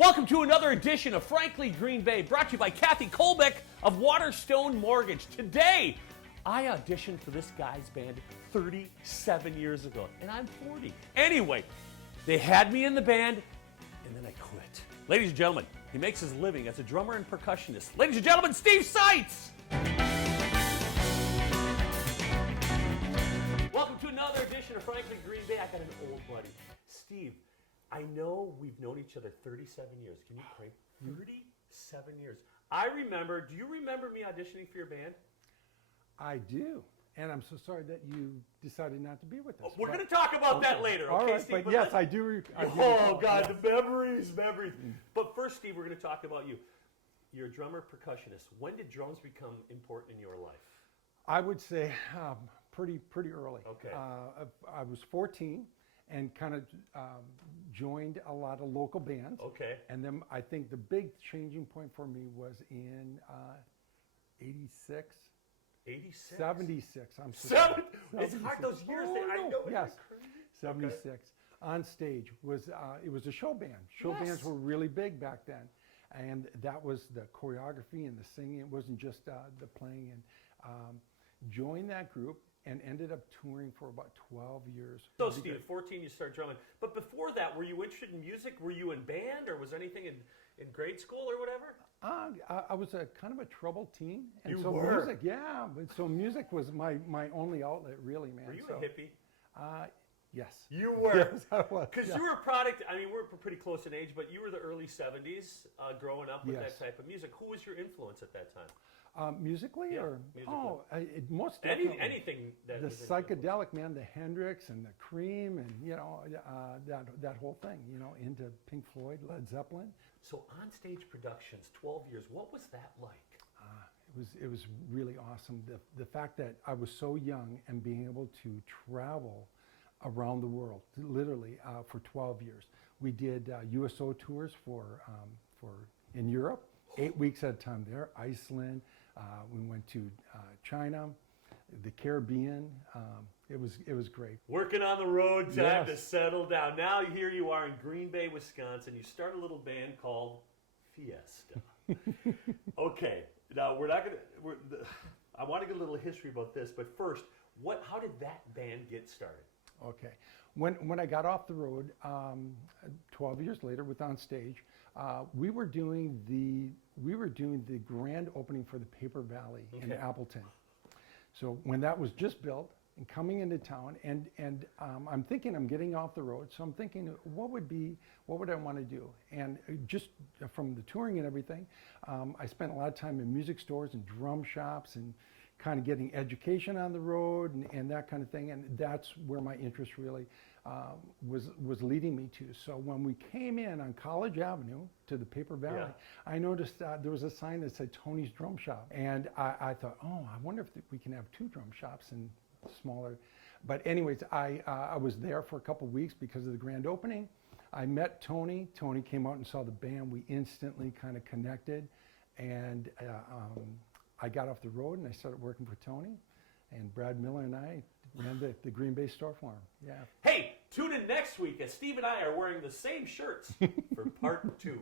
Welcome to another edition of Frankly Green Bay, brought to you by Kathy Kolbeck of Waterstone Mortgage. Today, I auditioned for this guy's band 37 years ago, and I'm 40. Anyway, they had me in the band, and then I quit. Ladies and gentlemen, he makes his living as a drummer and percussionist. Ladies and gentlemen, Steve Seitz! Welcome to another edition of Frankly Green Bay. I got an old buddy. Steve, I know we've known each other 37 years. Can you pray? 37 years. Do you remember me auditioning for your band? I do. And I'm so sorry that you decided not to be with us. We're going to talk about that later, okay, all right, Steve? but yes, I do. Oh, God, the memories. But first, Steve, we're going to talk about you. You're a drummer, percussionist. When did drums become important in your life? I would say pretty early. Okay. I was 14 and kind of joined a lot of local bands. Okay. And then I think the big changing point for me was in 86. 86? 76. I'm so Seven? sorry. It's hard those years. Oh, I know. Yes. Crazy. 76. Okay. On stage was it was a show band. Show Yes. bands were really big back then, and that was the choreography and the singing. It wasn't just the playing. And joined that group and ended up touring for about 12 years. So, Steve, at 14, you start drumming. But before that, were you interested in music? Were you in band, or was anything in grade school or whatever? I was a kind of a troubled teen, and You so were? music, yeah. But so music was my only outlet, really, man. Were you so, a hippie? Yes. You were. Yes, I was. Because yeah. you were a product, I mean, we're pretty close in age, but you were the early 70s growing up with Yes. that type of music. Who was your influence at that time? Musically, Yeah, or musically. most definitely Anything that the was influenced. psychedelic, man, the Hendrix and the Cream, and that whole thing, into Pink Floyd, Led Zeppelin. So on-stage productions, 12 years, what was that like? It was really awesome. The fact that I was so young and being able to travel around the world, literally for 12 years. We did USO tours for in Europe, 8 weeks at a time there. Iceland. We went to China, the Caribbean. It was great. Working on the road, time Yes. to settle down. Now here you are in Green Bay, Wisconsin. You start a little band called Fiesta. Okay, now we're not gonna. I want to get a little history about this, but first, how did that band get started? Okay. When I got off the road, 12 years later with On Stage, we were doing the grand opening for the Paper Valley in Appleton. So when that was just built and coming into town, and I'm thinking I'm getting off the road, so I'm thinking what would I want to do? And just from the touring and everything, I spent a lot of time in music stores and drum shops and kind of getting education on the road and that kind of thing, and that's where my interest really was leading me to. So when we came in on College Avenue to the Paper Valley, I noticed there was a sign that said Tony's Drum Shop, and I thought, oh, I wonder if we can have 2 drum shops and smaller. But anyways, I was there for a couple of weeks because of the grand opening. I met Tony. Tony came out and saw the band. We instantly kind of connected, and I got off the road and I started working for Tony, and Brad Miller and I ran the Green Bay store for him. Yeah. Hey, tune in next week as Steve and I are wearing the same shirts for part 2.